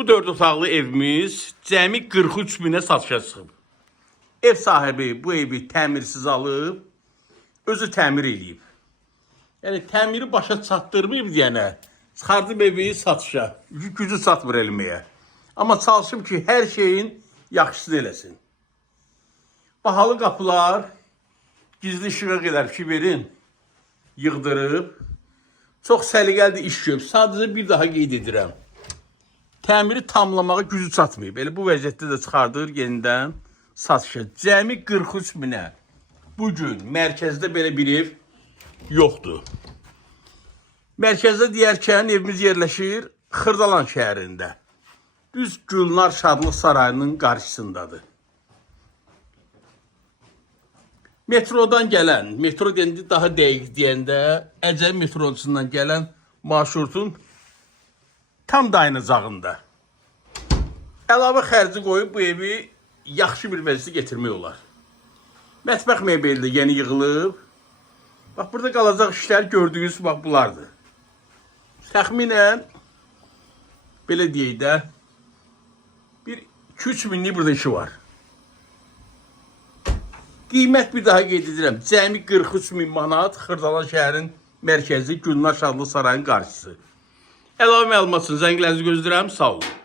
Bu 4 otaqlı evimiz cəmi 43 minə satışa çıxıb. Ev sahibi bu evi təmirsiz alıb, özü təmir eləyib. Yəni təmiri başa çatdırmayıb deyənə, çıxardım evi satışa. Gücü çatmır eləməyə. Amma çalışıb ki, hər şeyin yaxşısını eləsin. Bahalı qapılar, gizli işığa qədər fiberin yığdırıb, çox səliqəli iş görüb. Sadəcə bir daha qeyd edirəm. Təmiri tamlamağa gücü çatmayıb. Elə bu vəziyyətdə də çıxardır yenidən satışa. Cəmi 43 minə. Bugün mərkəzdə belə bir ev yoxdur. Mərkəzdə deyərkən evimiz yerləşir Xırdalan şəhərində. Düz Gülnar Şadlıq Sarayının qarşısındadır. Metrodan gələn, metro deyəndə daha dəqiq deyəndə, Əcəb metrosundan gələn marşrutun tam dayanacağında. Əlavə xərci qoyub bu evi yaxşı bir vəziyyətə getirmək olar. Mətbəx mebeli də yeni yığılıb. Bax, burada qalacaq işlər gördüyünüz bax bulardır. Təxminən, belə deyək də, bir 2-3 minlik burada işi var. Qiymət bir daha qeyd edirəm. Cəmi 43 min manat Xırdalan şəhərin mərkəzi Gülnar Şadlıq Sarayının qarşısı. Əlavə məlumat üçün zənglərinizi gözləyirəm. Sağ olun.